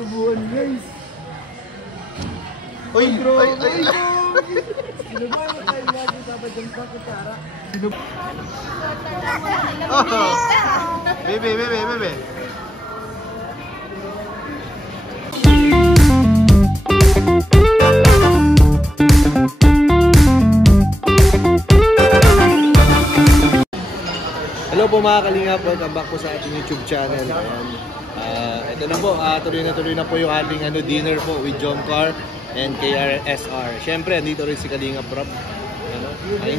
Subuhan guys. Uy! Ay! Sinubuhan mo tayo lagi dapat yung pakutara. Oh! Bebe! Hello po mga kalingap, welcome back po sa ating YouTube channel. Ito na po, tuloy na po yung ating dinner po with John Carr and KRSR. Siyempre, andito rin si Kalingap Rob.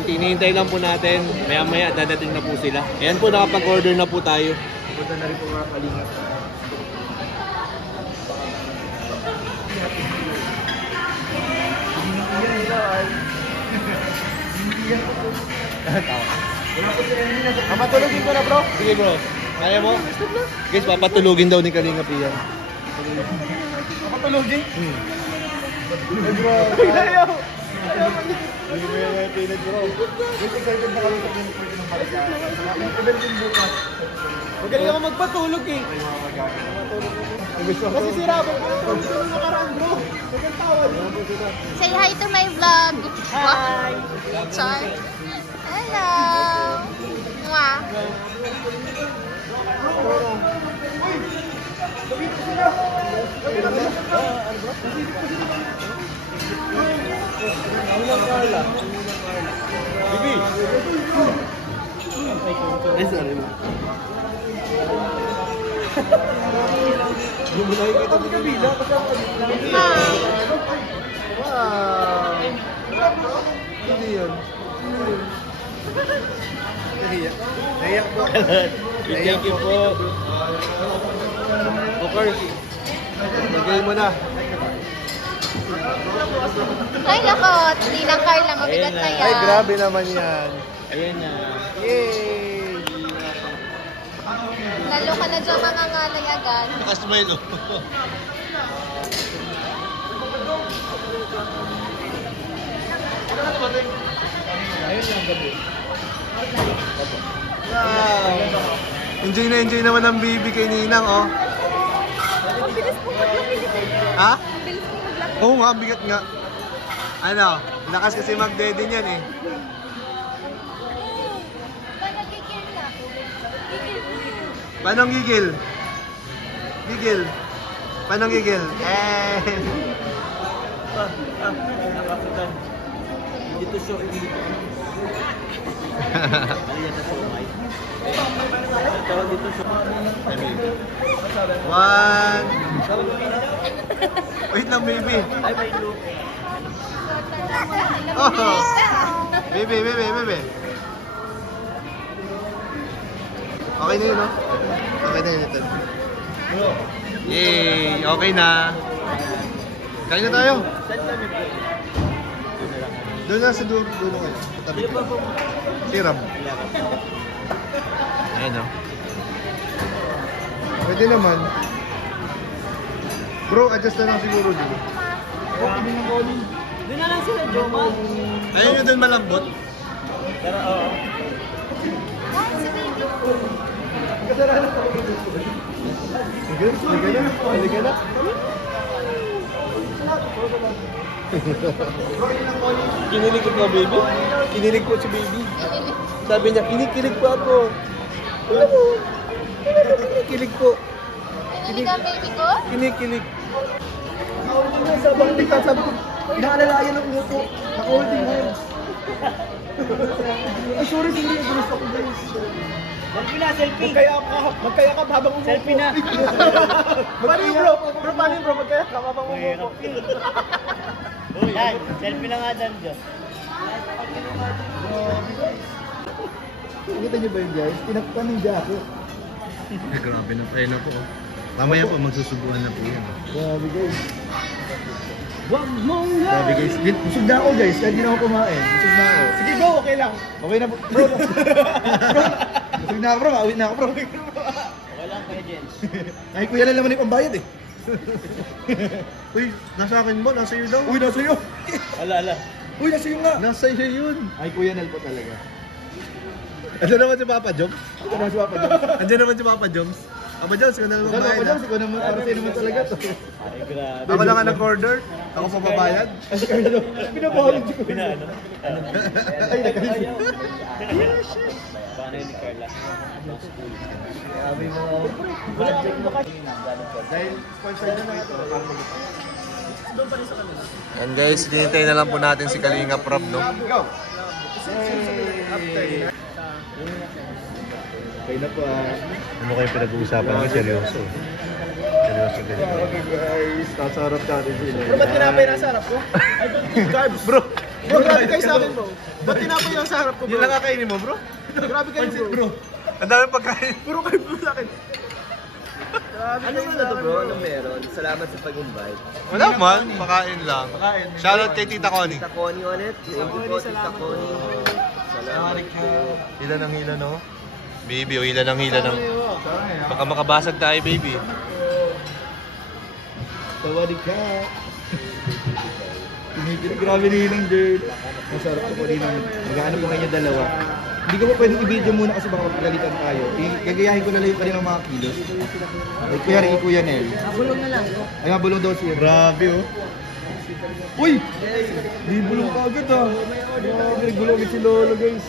Hinihintay lang po natin, maya dadating na po sila. Ayan po, nakapag-order na po tayo. Punta na rin po mga Kalingap. Papatulugin ko na bro. Sige bro. Kaya mo? Guys, papatulugin daw ni Kalingap yan. Papatulugin? Ayaw! May pinag bro. Guys, excited na kami sa pinag ng balikan. Event din bukas. Magaling ako magpatulog eh. Kasi sira ako. Tulog na karaan bro. Nagkantawad. Say hi to my vlog. Hi! Char. Hello. Mwah. Bibi! Ay, sorry mo. Bumulay kita sa kabila. Hi. Wow! Hindi yun. Naiyak po. Thank you po. Of course. Magay mo na. Ay, nako. Ninang Carla, mabigat na yan. Ay, grabe naman yan. Ayan na. Yay! Lalo ka na dyan mga ngalay agad. Nakasmile oh. Ayun yung gabi. Wow! Enjoy naman ang baby kay Ninang, oh. Ang bilis po maglaki. Ha? Ang bilis po maglaki. Oo nga, bigat nga. Ano? Lakas kasi mag-daddy niyan eh. Panagigil na. Paano gigil? Gigil. Paano gigil? Dito so One. Wait lang, baby. Oh. Baby. Okay na yun, no? Okay na yun ito. Yay! Okay na. Kain na tayo. Doon na sa dulo kayo. Tabi ko. Siram. Ayan, no? Pwede naman. Bro, adjust na lang siguro dito. Doon na lang sila, Joma. Ayun yung doon malambot. Pero, oo. Kasaraan na. Halika na. Kinilig ko baby. Kinilig ko si baby. Sabi niya, kinikilig po ako. Alam mo, kinikilig po. Kinilig ang baby ko? Kinikilig. Sabi ko, inaalalayan ng upo. Naka-holding hands. Ay, sorry, hindi. Gusto ko guys. Selfie na, selfie. Magkayakap habang umupo. Selfie na. Paano yun bro? Paano yun bro? Magkayakap habang umupo. Yan, selfie na nga dyan dyan. Nakita niyo ba yun guys? Tinakpan ng jacket. Grabe na tayo na po. Mamaya po, magsusubuan na po yan. Grabe guys. Wag mong Grabe guys. busog na ako guys, kahit hindi na ako kumain. Busog na ako. Sige bro, okay lang. Okay na bro. Busog na ako bro, awit na ako bro. Okay lang kaya Jens. Ay kuya lang naman yung pambayad eh. Uy, nasa akin mo, nasa iyo daw. Uy, nasa iyo. Ala. Uy, nasa iyo nga. Nasa iyo yun. Ay kuya Nel po talaga. Andiyan naman si Papa Joms. Ito na si Papa Joms. Andiyan naman si Papa Joms. Aba Jones, ikaw na naman Dalawa bayad. pa dyan, ikaw naman, para sa'yo naman talaga to. Ay, grabe. Ako lang ang nag-order. Ako pa babayad. Pinabawalan ko. Pinaano? Ay, nakaisip. Paano yun ni Carla? Grabe mo. Budget mo kasi. Dahil sponsor na na ito. And guys, hinihintay na lang po natin si Kalinga Prab, no? Go! Okay na po Ano kayo pinag-uusapan niyo? Seryoso. Seryoso ganito. guys, nasarap natin sila. Bro, ba't tinapay nasa harap ko? Carbs, bro. Bro, grabe kayo sa akin, bro. Ba't tinapay yung sa harap ko, bro? Yun lang kakainin mo, bro? Grabe kayo, bro. Ang dami pagkain. Puro kayo bro sa akin. Grabe Ano kayo man sa na to akin, bro? Anong meron? Salamat sa pag-invite. Wala man, pakain lang. Shoutout kay Tita Connie. Tita Connie ulit. Thank you po, Tita Connie. Salamat po. Hila ng hila, no? Baby, o hila ng hila ng... Baka makabasag tayo, baby. Tawadi ka. Grabe nilang girl. Masarap ko po din ang mag-ano po ngayon dalawa. Hindi ko pa pwedeng i-video muna kasi baka magagalitan tayo. Gagayahin ko na lang yung kanilang mga kilos. Ay, kuya rin, Kuya Nel. Nabulong na lang. Ay, mabulong daw siya. Grabe, oh. Uy! Di bulong ka agad ah. Grabe, nagulong agad si Lolo guys.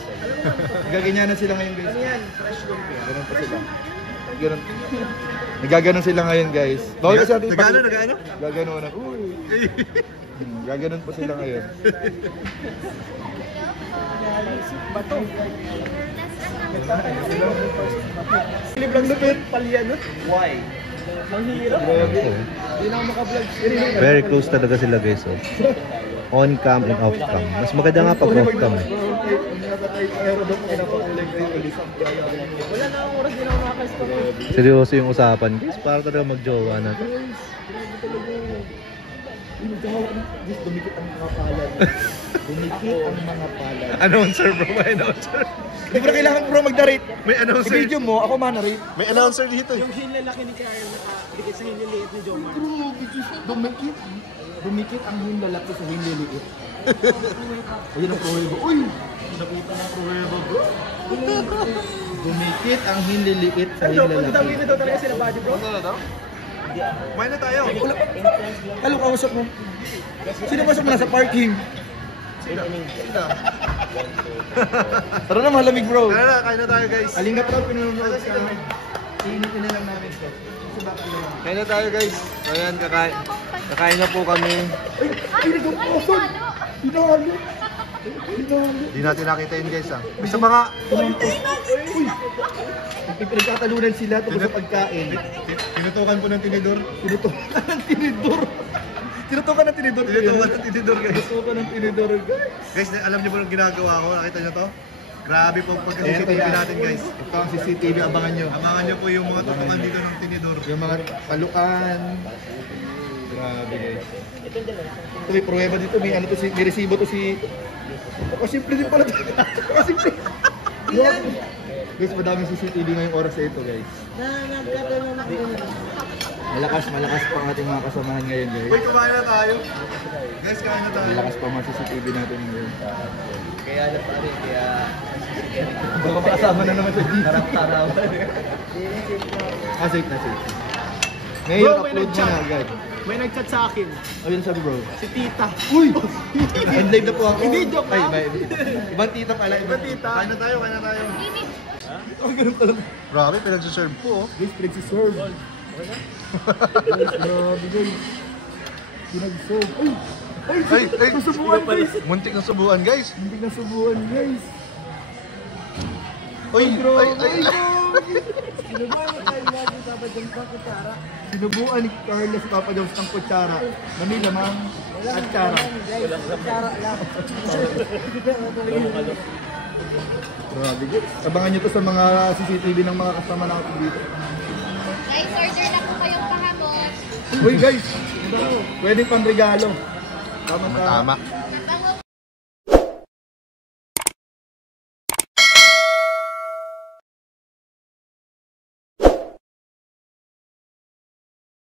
Gaganyan na sila ngayon guys. Ano yan? Fresh lumpia. Ganun pa sila. Ganun. Nagaganon sila ngayon guys. Bawal kasi natin Nagano, nagano? Gaganon na. Uy! Gaganon pa sila ngayon. Bato. Silip lang lupit. Palyan no? Why? Manghihirap. Hindi na ako makablog. Very close talaga sila guys. Oh. On cam and off cam. Mas maganda nga pag off cam. Wala na akong oras din ako makaka-stop. Seryoso yung usapan guys. Para talaga mag-jowa na. Dumikit ang mga palad. Dumikit ang mga palad. Announcer, bro. May announcer. Hindi mo na kailangan bro mag-narrate. May announcer. I-video mo, ako man-narrate. May announcer dito. Yung hinlalaki ni Carl, dikit sa hinliliit ni Jomar. Dumikit. Dumikit ang hinlalaki sa hinliliit. Ayun ang pruweba. Uy! Nakita ng pruweba bro. Dumikit ang hinliliit sa hinlalaki. Dumikit daw talaga sila body bro. Kumain na tayo. Halo, kausap mo. Sino pasok mo na sa parking? Tara na, malamig bro. Kaya na, kain na tayo guys. Aling ka proud, pinunod ka namin. Iinitin na lang namin ito. Kain na tayo guys. Ayan, kakain na po kami. Ay, nag-upload! Hinalo! Hinalo! Di natin nakita yun guys, ah. Basta mga... Uy! Pinagkatalunan sila tungkol sa pagkain. Tinutukan po ng tinidor. Tinutukan ng tinidor. Tinutukan ng tinidor. Tinutukan ng tinidor guys. Tinutukan ng tinidor. Guys, alam niyo ba yung ginagawa ko? Nakita niyo to? Grabe po pagka-CCTV natin guys. Ito ang CCTV, abangan nyo. Abangan niyo po yung mga tutukan dito ng tinidor. Yung mga palukan. Grabe guys. Ito may pruweba dito. May ano to si, may resibo to si... Simple din pala. Simple. Guys, madaming CCTV ngayong oras na ito guys. Malakas pa ang ating mga kasamahan ngayon guys. Uy, kumain na tayo. Guys, kain na tayo. Malakas pa ang mga CCTV natin ngayon. Kaya na pa rin, kaya... Baka makasama na naman sa dito. Harap-harap. Safe na safe. Ngayon, upload mo na agad. May nag-chat sa akin, Ayun sabi bro. si Tita. Uy! And live na po ako. Hindi, joke Ay, lang. ibang tita pala. Ibang tita. Kain na tayo, kain na tayo. Ang ganun pala. Grabe, pinagsiserve po, oh. Guys, pinagsiserve. Guys, grabe guys. Pinagserve. Ay! Ay, Nasubuan guys! muntik na subuan, guys. Hindi nasubuan guys. Uy, ay, ay. Sinubuan ni Carla si Papa Jones ng kutsara. Manila mang at tsara. Grabe guys. Abangan nyo to sa mga CCTV ng mga kasama natin dito. Guys, order na po kayong pahamon. Uy guys! Pwede pang regalo. Tama. Tama